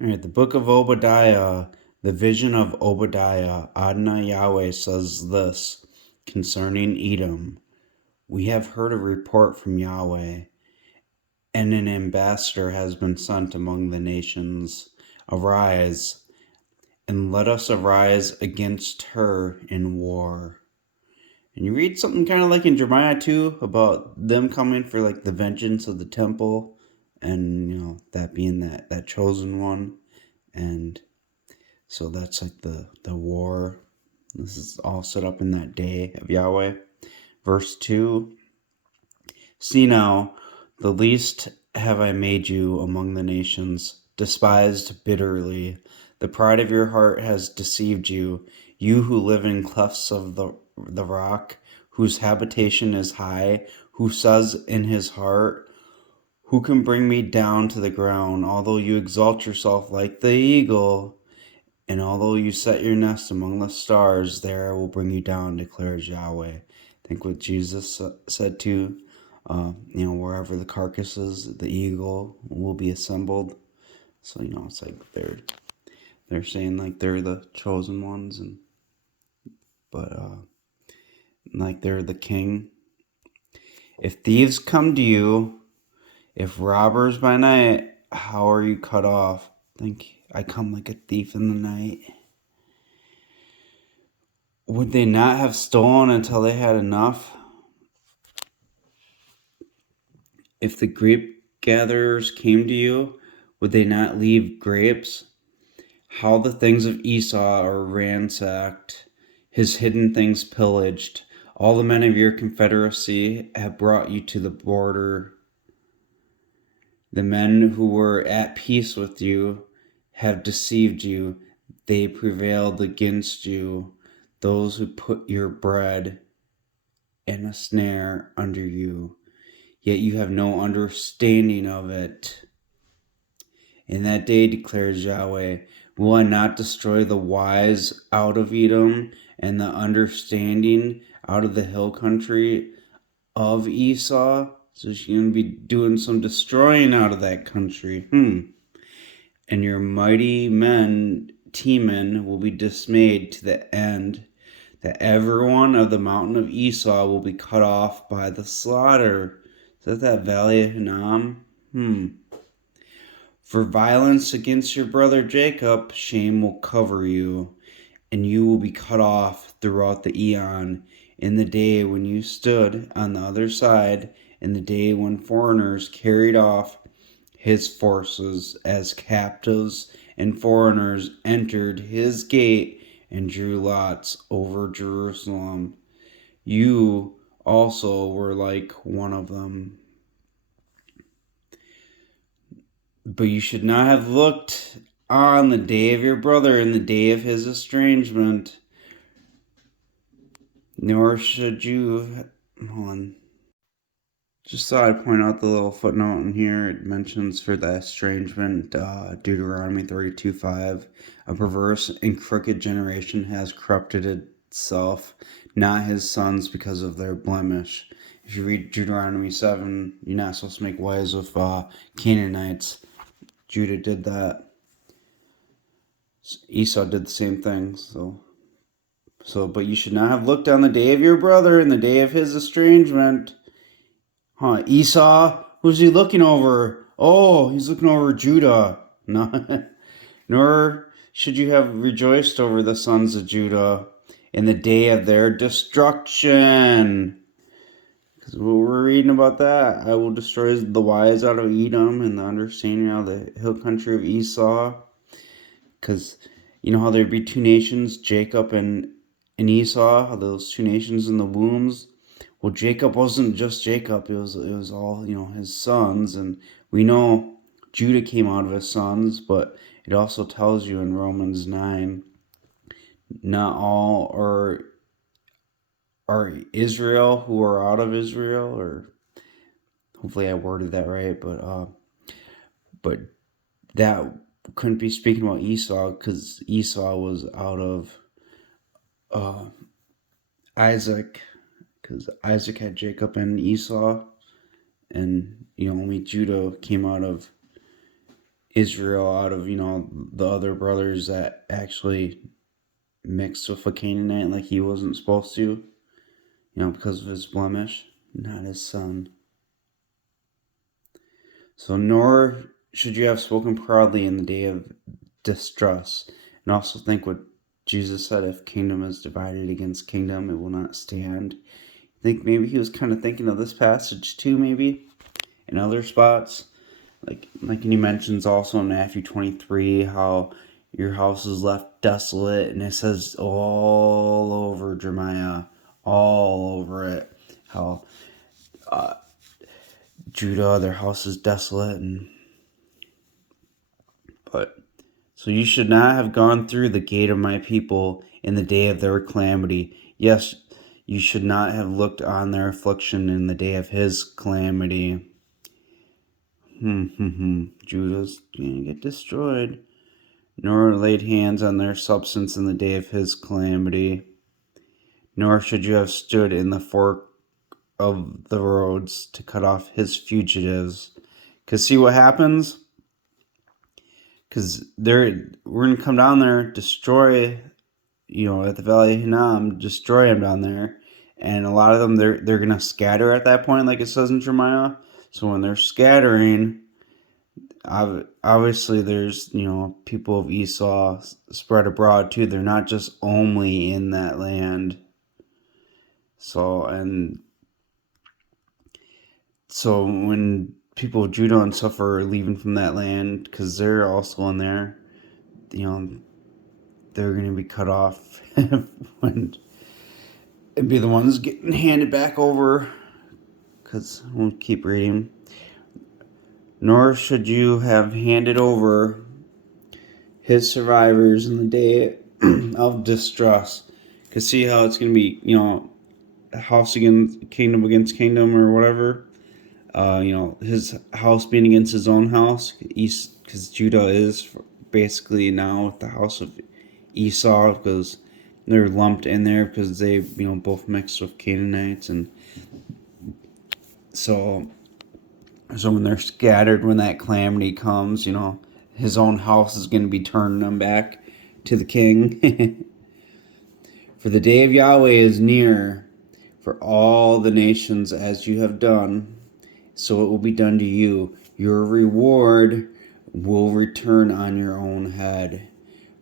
All right, the book of Obadiah, the vision of Obadiah, Adonai Yahweh says this concerning Edom. We have heard a report from Yahweh, and an ambassador has been sent among the nations. Arise, and let us arise against her in war. And you read something kind of like in Jeremiah 2 about them coming for like the vengeance of the temple, and that being that chosen one. And so that's like the war. This is all set up in that day of Yahweh. Verse 2, see now, the least have I made you among the nations, despised bitterly. The pride of your heart has deceived you, you who live in clefts of the rock, whose habitation is high, who says in his heart, who can bring me down to the ground, although you exalt yourself like the eagle. And although you set your nest among the stars, there I will bring you down, declares Yahweh. I think what Jesus said too, wherever the carcass is, the eagle will be assembled. So, it's like they're saying like they're the chosen ones, but like they're the king. If thieves come to you, if robbers by night, how are you cut off? Think I come like a thief in the night. Would they not have stolen until they had enough? If the grape gatherers came to you, would they not leave grapes? How the things of Esau are ransacked, his hidden things pillaged. All the men of your confederacy have brought you to the border. The men who were at peace with you have deceived you. They prevailed against you. Those who put your bread in a snare under you, yet you have no understanding of it. In that day, declares Yahweh, will I not destroy the wise out of Edom and the understanding out of the hill country of Esau? So she's going to be doing some destroying out of that country. And your mighty men, Teman, will be dismayed to the end that everyone of the mountain of Esau will be cut off by the slaughter. Is that valley of Hinnom? For violence against your brother Jacob, shame will cover you, and you will be cut off throughout the eon. In the day when you stood on the other side, in the day when foreigners carried off his forces as captives, and foreigners entered his gate and drew lots over Jerusalem. You also were like one of them. But you should not have looked on the day of your brother in the day of his estrangement, nor should you. Hold on. Just thought I'd point out the little footnote in here. It mentions for the estrangement, Deuteronomy 32:5. A perverse and crooked generation has corrupted itself, not his sons because of their blemish. If you read Deuteronomy 7, you're not supposed to make wives with Canaanites. Judah did that. Esau did the same thing. But you should not have looked on the day of your brother in the day of his estrangement. Esau? Who's he looking over? Oh, he's looking over Judah. No, nor should you have rejoiced over the sons of Judah in the day of their destruction. Because we're reading about that. I will destroy the wise out of Edom and the understanding out of the hill country of Esau. Because you know how there'd be two nations, Jacob and Esau, how those two nations in the wombs. Well, Jacob wasn't just Jacob; it was all his sons, and we know Judah came out of his sons. But it also tells you in Romans 9, not all are Israel who are out of Israel, or hopefully I worded that right, but that couldn't be speaking about Esau because Esau was out of Isaac, because Isaac had Jacob and Esau, and only Judah came out of Israel out of, the other brothers that actually mixed with a Canaanite like he wasn't supposed to, because of his blemish, not his son. So, nor should you have spoken proudly in the day of distress. And also think what Jesus said, if kingdom is divided against kingdom, it will not stand. I think maybe he was kind of thinking of this passage too, maybe, in other spots. Like he mentions also in Matthew 23 how your house is left desolate, and it says all over Jeremiah, all over it, how Judah, their house is desolate, but so you should not have gone through the gate of my people in the day of their calamity. Yes, you should not have looked on their affliction in the day of his calamity. Judah's gonna get destroyed. Nor laid hands on their substance in the day of his calamity. Nor should you have stood in the fork of the roads to cut off his fugitives. Because see what happens? Because we're going to come down there, destroy, at the Valley of Hinnom, destroy them down there. And a lot of them, they're going to scatter at that point, like it says in Jeremiah. So when they're scattering, obviously there's, people of Esau spread abroad too. They're not just only in that land. So when people of Judah and stuff are leaving from that land, because they're also in there, they're going to be cut off and be the ones getting handed back over. Because we'll keep reading. Nor should you have handed over his survivors in the day of distress. Because see how it's going to be, house against kingdom or whatever. His house being against his own house. Because Judah is basically now with the house of Esau, because they're lumped in there because they, both mixed with Canaanites. And so when they're scattered, when that calamity comes, his own house is going to be turning them back to the king. For the day of Yahweh is near for all the nations, as you have done, so it will be done to you. Your reward will return on your own head.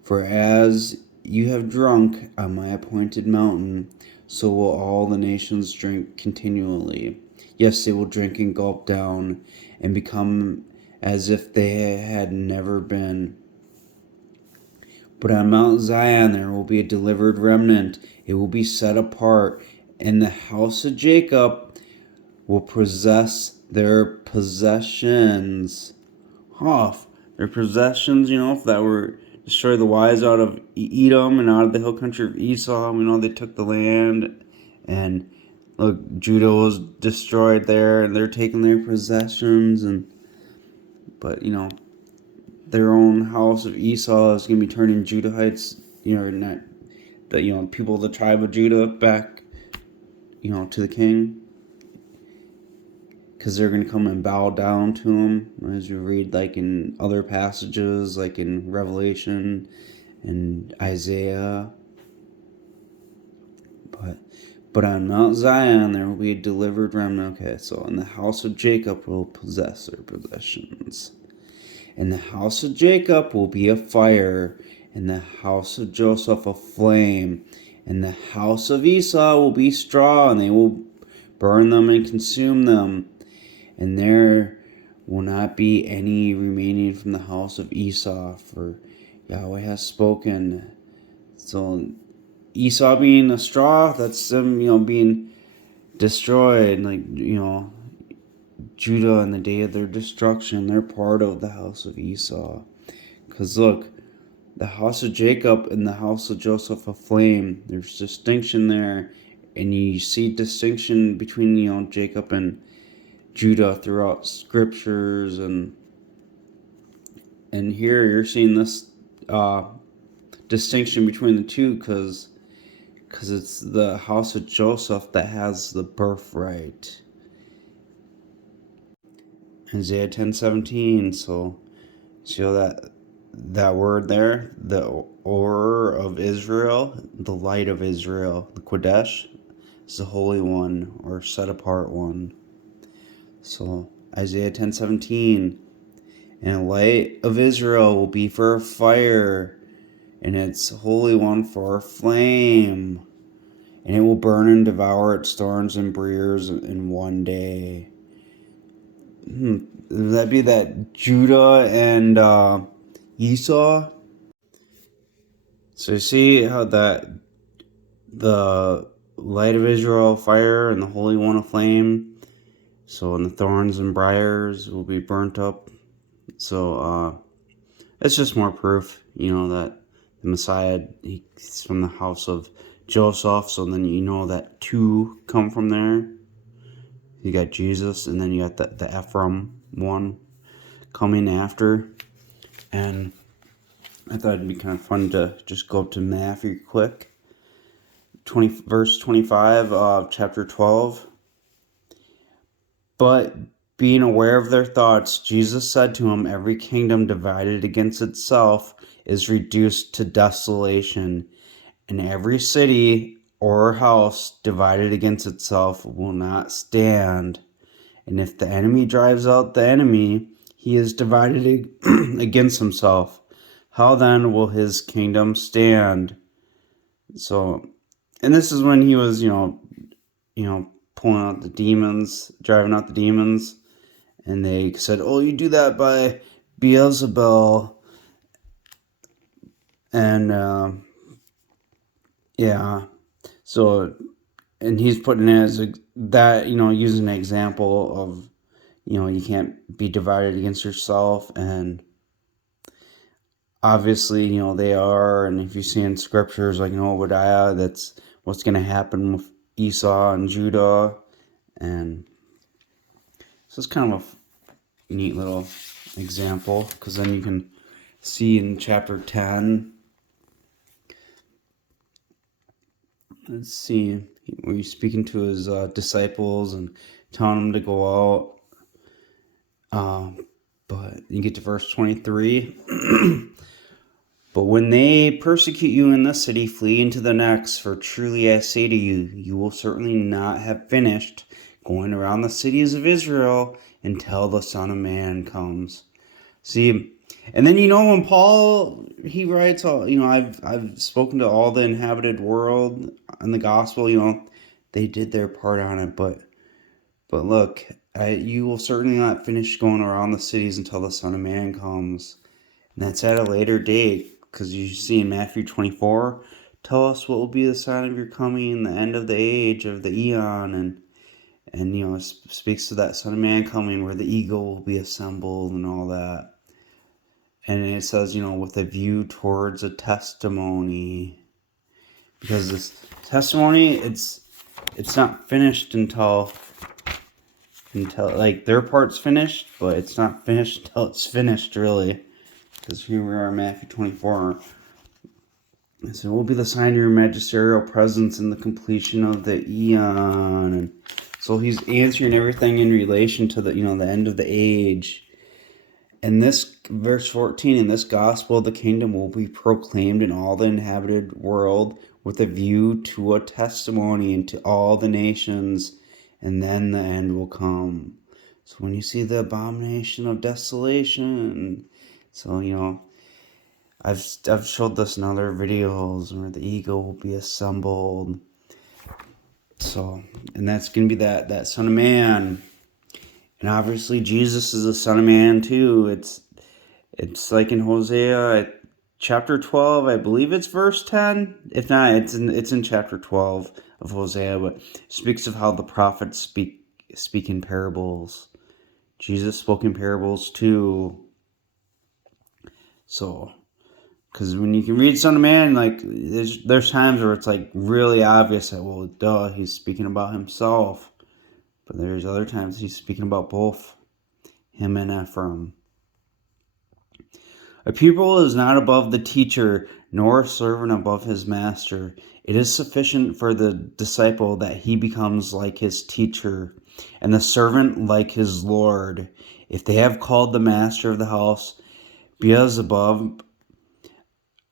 For as you have drunk on my appointed mountain, so will all the nations drink continually. Yes, they will drink and gulp down and become as if they had never been. But on Mount Zion there will be a delivered remnant. It will be set apart, and the house of Jacob will possess their possessions. Their possessions, that were destroy the wise out of Edom and out of the hill country of Esau. They took the land, and look, Judah was destroyed there, and they're taking their possessions, but their own house of Esau is going to be turning Judahites, not the people of the tribe of Judah back, to the king, because they're going to come and bow down to him, as you read like in other passages, like in Revelation and Isaiah. But on Mount Zion there will be a delivered remnant. Okay, so in the house of Jacob will possess their possessions. And the house of Jacob will be a fire, and the house of Joseph a flame, and the house of Esau will be straw, and they will burn them and consume them. And there will not be any remaining from the house of Esau, for Yahweh has spoken. So Esau being a straw, that's them, being destroyed, like, Judah in the day of their destruction, they're part of the house of Esau. Because look, the house of Jacob and the house of Joseph a flame, there's distinction there, and you see distinction between Jacob and Judah throughout scriptures, and here you're seeing this distinction between the two, because it's the house of Joseph that has the birthright. Isaiah 10:17. So See how that word there, the Or of Israel, the light of Israel, the Kodesh, is the holy one or set apart one. So Isaiah 10:17, and the light of Israel will be for a fire, and its holy one for a flame, and it will burn and devour its thorns and briars in one day. That'd be that Judah and Esau. So you see how that the light of Israel fire and the holy one of flame. So and the thorns and briars will be burnt up. So it's just more proof, that the Messiah, he's from the house of Joseph. So then that two come from there. You got Jesus, and then you got the Ephraim one coming after. And I thought it'd be kind of fun to just go up to Matthew quick. Verse 25 of chapter 12. But being aware of their thoughts, Jesus said to him, every kingdom divided against itself is reduced to desolation, and every city or house divided against itself will not stand. And if the enemy drives out the enemy, he is divided against himself. How then will his kingdom stand? So, and this is when he was, pulling out the demons, driving out the demons. And they said, oh, you do that by Beelzebul. And, yeah. So, and he's putting it as that, using an example of, you can't be divided against yourself. And obviously, they are. And if you see in scriptures like Obadiah, that's what's going to happen with Esau and Judah. And so it's kind of a neat little example, because then you can see in chapter 10, let's see, where he's speaking to his disciples and telling them to go out. But you get to verse 23. But when they persecute you in this city, flee into the next, for truly I say to you, you will certainly not have finished going around the cities of Israel until the Son of Man comes. See, and then when Paul, he writes, I've spoken to all the inhabited world in the gospel, they did their part on it, but look, you will certainly not finish going around the cities until the Son of Man comes. And that's at a later date, because you see in Matthew 24, tell us what will be the sign of your coming, the end of the age, of the eon, and it speaks to that Son of Man coming, where the eagle will be assembled and all that. And it says, with a view towards a testimony, because this testimony, it's not finished until like their part's finished, but it's not finished until it's finished, really. Because here we are in Matthew 24. And so it will be the sign of your magisterial presence in the completion of the eon. And so he's answering everything in relation to the end of the age. And this verse 14, in this gospel, the kingdom will be proclaimed in all the inhabited world with a view to a testimony into all the nations, and then the end will come. So when you see the abomination of desolation, so I've showed this in other videos where the eagle will be assembled. So, and that's gonna be that Son of Man. And obviously Jesus is the Son of Man too. It's like in Hosea chapter 12, I believe it's verse 10. If not, it's in chapter 12 of Hosea, but it speaks of how the prophets speak in parables. Jesus spoke in parables too. So, because when you can read Son of Man, like there's times where it's like really obvious that, well, duh, he's speaking about himself. But there's other times he's speaking about both him and Ephraim. A pupil is not above the teacher, nor a servant above his master. It is sufficient for the disciple that he becomes like his teacher, and the servant like his Lord. If they have called the master of the house, Beelzebub,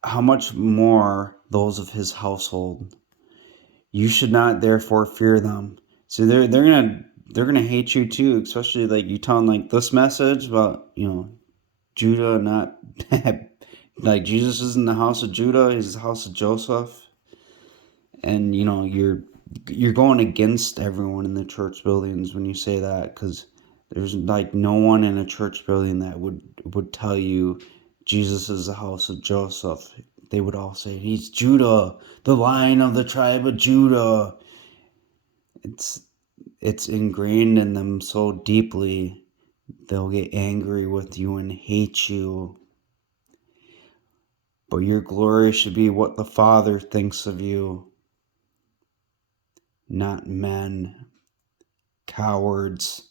how much more those of his household? You should not therefore fear them. So they're gonna hate you too, especially like you telling like this message about Judah not like Jesus is in the house of Judah, he's the house of Joseph, and you're going against everyone in the church buildings when you say that, because there's like no one in a church building that would tell you Jesus is the house of Joseph. They would all say he's Judah, the Lion of the tribe of Judah. It's ingrained in them so deeply, they'll get angry with you and hate you. But your glory should be what the Father thinks of you, not men, cowards,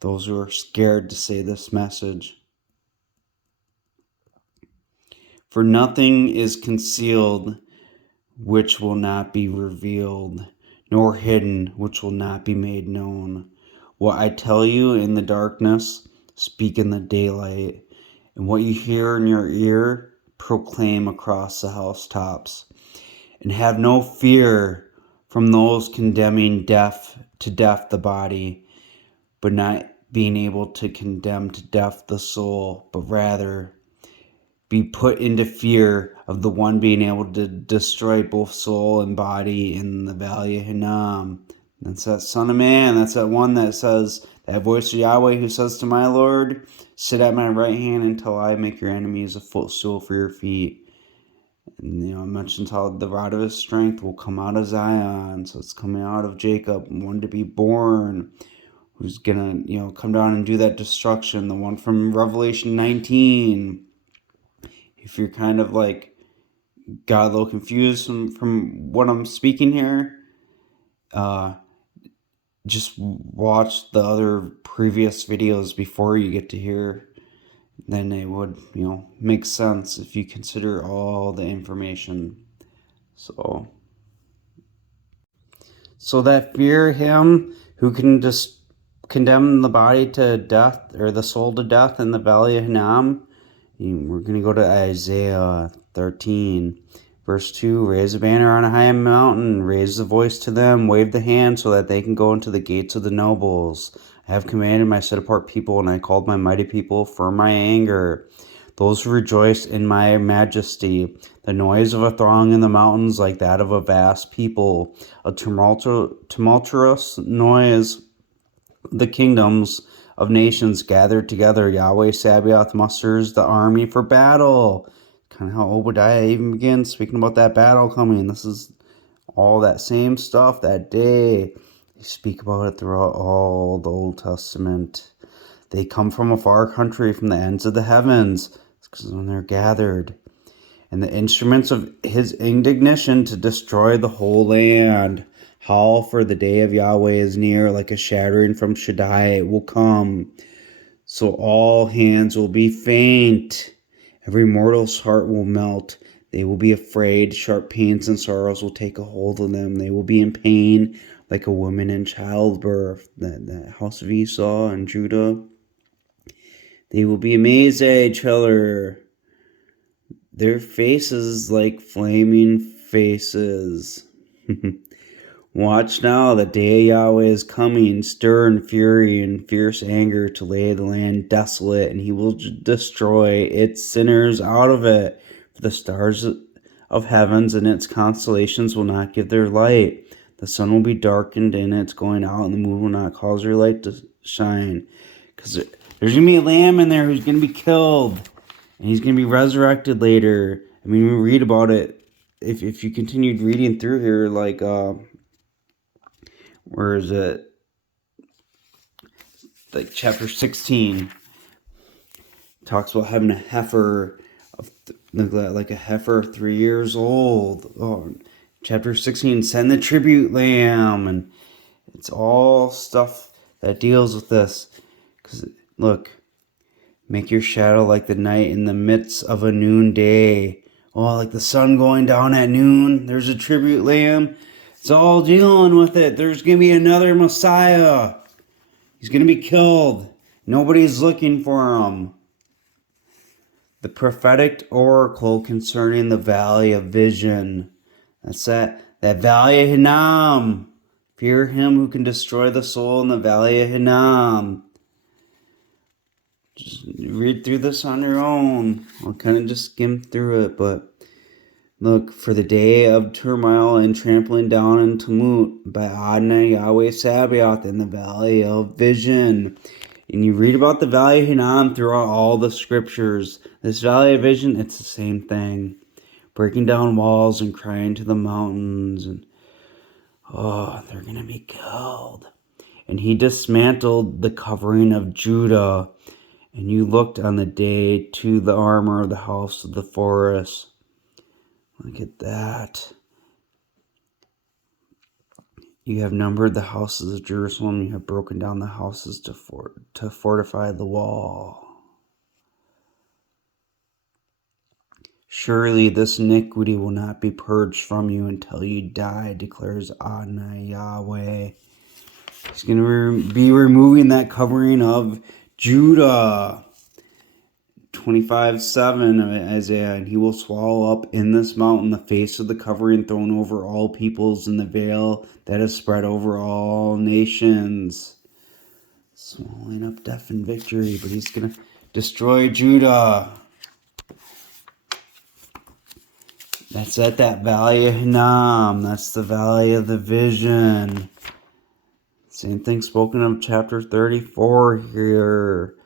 those who are scared to say this message. For nothing is concealed which will not be revealed, nor hidden which will not be made known. What I tell you in the darkness, speak in the daylight, and what you hear in your ear, proclaim across the housetops. And have no fear from those condemning death to death the body, but not being able to condemn to death the soul, but rather be put into fear of the one being able to destroy both soul and body in the valley of Hinnom. That's that Son of Man. That's that one that says, that voice of Yahweh who says to my Lord, sit at my right hand until I make your enemies a footstool for your feet. And I mentioned how the rod of his strength will come out of Zion. So it's coming out of Jacob, one to be born, who's gonna come down and do that destruction. The one from Revelation 19. If you're kind of like got a little confused from what I'm speaking here, just watch the other previous videos before you get to here. Then it would, make sense if you consider all the information. So that fear him who can just condemn the body to death, or the soul to death in the valley of Hinnom. We're going to go to Isaiah 13, verse 2. Raise a banner on a high mountain, raise the voice to them, wave the hand so that they can go into the gates of the nobles. I have commanded my set-apart people, and I called my mighty people for my anger. Those who rejoice in my majesty, the noise of a throng in the mountains like that of a vast people, a tumultuous noise, the kingdoms of nations gathered together. Yahweh Sabaoth musters the army for battle. Kind of how Obadiah even begins speaking about that battle coming. This is all that same stuff that day. They speak about it throughout all the Old Testament. They come from a far country, from the ends of the heavens, because when they're gathered. And the instruments of his indignation to destroy the whole land. Howl, for the day of Yahweh is near, like a shattering from Shaddai it will come. So all hands will be faint. Every mortal's heart will melt. They will be afraid. Sharp pains and sorrows will take a hold of them. They will be in pain like a woman in childbirth. That house of Esau and Judah. They will be amazed at each other. Their faces like flaming faces. Watch now, the day of Yahweh is coming, stir in fury and fierce anger to lay the land desolate, and he will destroy its sinners out of it. For the stars of heavens and its constellations will not give their light. The sun will be darkened in its going out, and the moon will not cause her light to shine. Because there's going to be a lamb in there who's going to be killed, and he's going to be resurrected later. I mean, we read about it. If you continued reading through here, like, where is it? Like chapter 16 talks about having a heifer, like a heifer 3 years old. Oh, chapter 16, send the tribute lamb, and it's all stuff that deals with this. Because look, make your shadow like the night in the midst of a noonday. Oh, like the sun going down at noon. There's a tribute lamb. It's all dealing with it. There's going to be another Messiah. He's going to be killed. Nobody's looking for them. The prophetic oracle concerning the valley of vision. That's that valley of Hinnom. Fear him who can destroy the soul in the valley of Hinnom. Just read through this on your own. I'll kind of just skim through it, but look, for the day of turmoil and trampling down and tumult by Adonai Yahweh Sabaoth in the valley of vision. And you read about the valley of Hinnom throughout all the scriptures. This valley of vision, it's the same thing. Breaking down walls and crying to the mountains. And they're going to be killed. And he dismantled the covering of Judah. And you looked on the day to the armor of the house of the forest. Look at that. You have numbered the houses of Jerusalem. You have broken down the houses to fortify the wall. Surely this iniquity will not be purged from you until you die, declares Adonai Yahweh. He's going to be removing that covering of Judah. 25:7 of Isaiah, and he will swallow up in this mountain the face of the covering thrown over all peoples and the veil that is spread over all nations. Swallowing up death and victory, but he's going to destroy Judah. That's at that valley of Hinnom. That's the valley of the vision. Same thing spoken of chapter 34 here.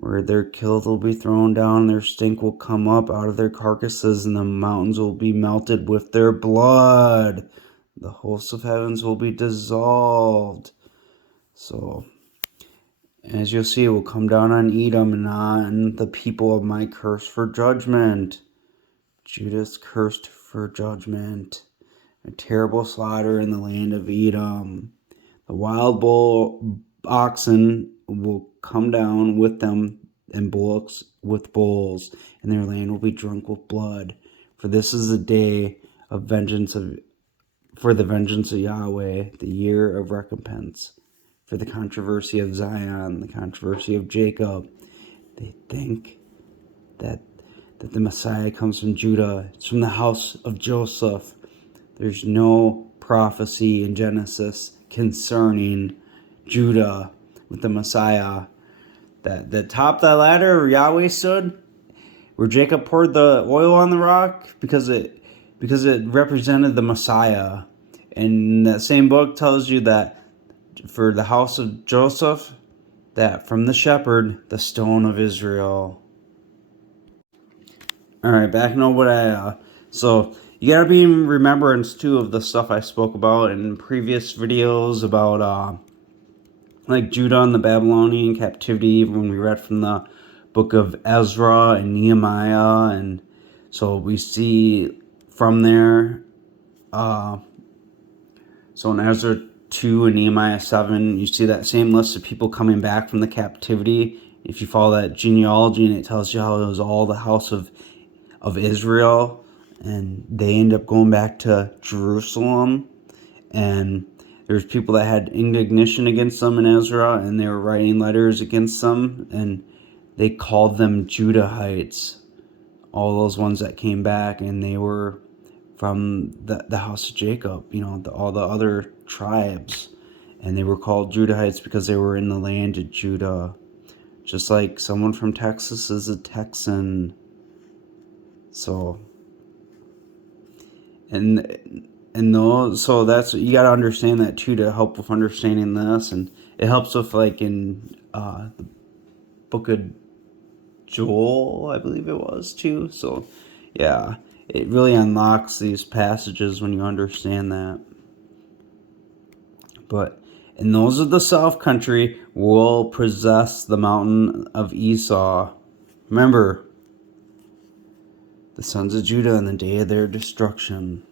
Where their killed will be thrown down, their stink will come up out of their carcasses, and the mountains will be melted with their blood. The hosts of heavens will be dissolved. So, as you'll see, it will come down on Edom and on the people of my curse for judgment. Judah's cursed for judgment. A terrible slaughter in the land of Edom. The wild bull oxen will come down with them, and bullocks with bulls, and their land will be drunk with blood. For this is the day of vengeance for the vengeance of Yahweh, the year of recompense, for the controversy of Zion, the controversy of Jacob. They think that the Messiah comes from Judah. It's from the house of Joseph. There's no prophecy in Genesis concerning Judah with the Messiah. That the top of that ladder where Yahweh stood, where Jacob poured the oil on the rock, because it represented the Messiah. And that same book tells you that for the house of Joseph, that from the shepherd, the stone of Israel. Alright, back in Obadiah. So you gotta be in remembrance too of the stuff I spoke about in previous videos about like Judah and the Babylonian captivity, when we read from the book of Ezra and Nehemiah. And so we see from there, so in Ezra 2 and Nehemiah 7, you see that same list of people coming back from the captivity. If you follow that genealogy, and it tells you how it was all the house of Israel, and they end up going back to Jerusalem. And there's people that had indignation against them in Ezra, and they were writing letters against them, and they called them Judahites, all those ones that came back, and they were from the house of Jacob, all the other tribes, and they were called Judahites because they were in the land of Judah. Just like someone from Texas is a Texan. So, so that's, you got to understand that too, to help with understanding this. And it helps with, like, in the book of Joel, I believe it was too. So yeah, it really unlocks these passages when you understand that. But, and those of the south country will possess the mountain of Esau. Remember, the sons of Judah in the day of their destruction.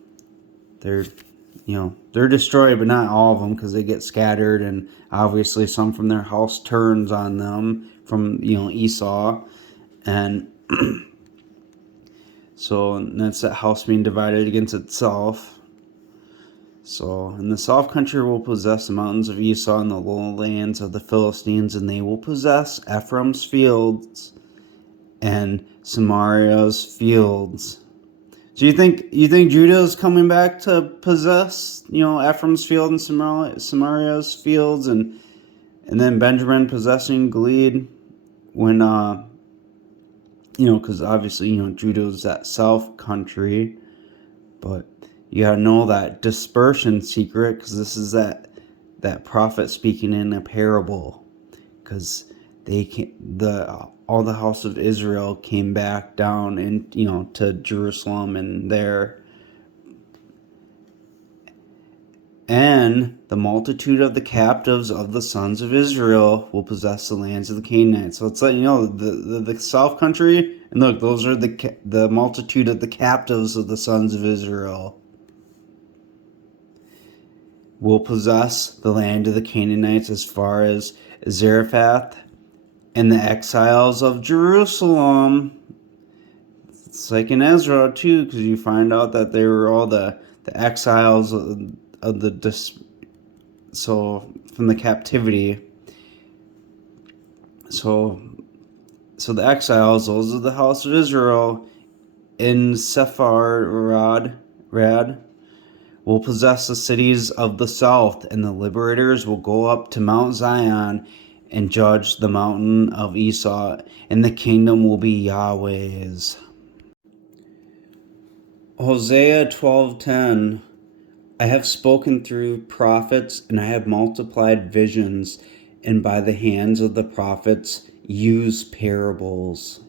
They're destroyed, but not all of them, because they get scattered, and obviously some from their house turns on them from, Esau. And so that's that house being divided against itself. So, and the south country will possess the mountains of Esau and the lowlands of the Philistines, and they will possess Ephraim's fields and Samaria's fields. So you think Judah is coming back to possess, Ephraim's field and Samaria's fields, and then Benjamin possessing Gilead when because obviously Judah's that south country, but you gotta know that dispersion secret, because this is that prophet speaking in a parable, because all the house of Israel came back down and to Jerusalem and there. And the multitude of the captives of the sons of Israel will possess the lands of the Canaanites. So it's like, the south country, and look, those are the multitude of the captives of the sons of Israel will possess the land of the Canaanites as far as Zarephath, and the exiles of Jerusalem. It's like in Ezra too, because you find out that they were all the exiles from the captivity. So the exiles, those of the house of Israel in Sepharad will possess the cities of the south, and the liberators will go up to Mount Zion and judge the mountain of Esau, and the kingdom will be Yahweh's. Hosea 12:10. I have spoken through prophets, and I have multiplied visions, and by the hands of the prophets use parables.